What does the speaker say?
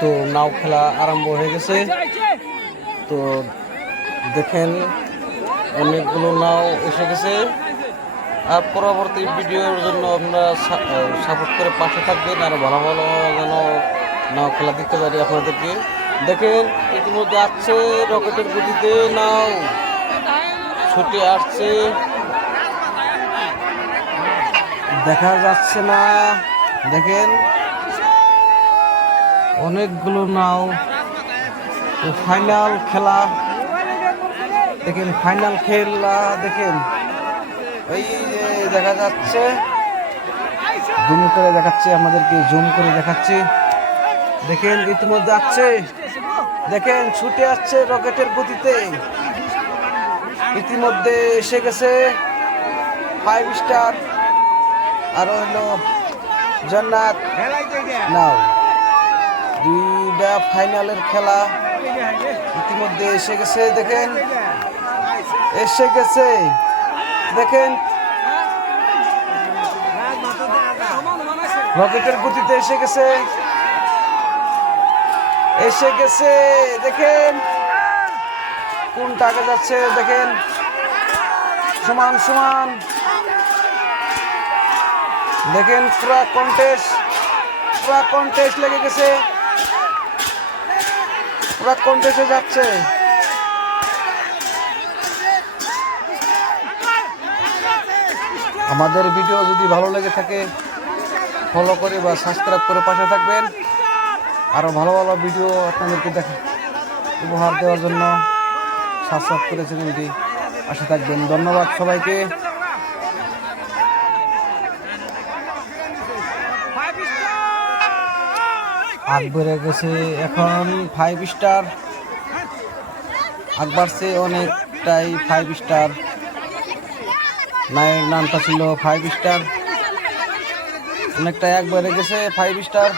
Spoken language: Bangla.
তো নাও খেলা আরম্ভ হয়ে গেছে। তো দেখেন অনেকগুলো নাও এসে গেছে। আর পরবর্তী ভিডিওর জন্য আপনারা সাপোর্ট করে পাশে থাকবেন, আর ভালো ভালো যেন নাও খেলা দিতে পারি আপনাদেরকে। দেখেন ইতিমধ্যে আসছে রকেটের গতিতে নাও ছুটে আসছে, দেখা যাচ্ছে না। দেখেন অনেকগুলো নাও। ফাইনাল খেলা দেখেন, ফাইনাল খেলা দেখেন, এই যে দেখা যাচ্ছে, জুম করে দেখাচ্ছি আমাদেরকে, জুম করে দেখাচ্ছি। দেখেন ইতিমধ্যে আসছে, দেখেন ছুটে আসছে রকেটের গতিতে। ইতিমধ্যে এসে গেছে 5 স্টার, আরো হলো জান্নাত নাও। দুইটা ফাইনালের খেলা ইতিমধ্যে এসে গেছে। দেখেন এসে গেছে, দেখেন রকেটের গতিতে এসে গেছে, এসে গেছে। দেখেন কোনটা আগে যাচ্ছে, দেখেন সমান সমান। দেখেন পুরা কন্টেস্ট লেগে গেছে, পুরা কন্টেস্টে যাচ্ছে। আমাদের ভিডিও যদি ভালো লেগে থাকে ফলো করে বা সাবস্ক্রাইব করে পাশে থাকবেন। আরো ভালো ভালো ভিডিও আপনাদেরকে উপহার দেওয়ার জন্য সাবস্ক্রাইব করে চ্যানেলটি পাশে থাকবেন। ধন্যবাদ সবাইকে। আগ বেড়ে গেছে, এখন 5 স্টার আগ বাড়ছে অনেকটাই। 5 স্টার নামের নামটা ছিল 5 স্টার, অনেকটাই আগ বেড়ে গেছে 5 স্টার।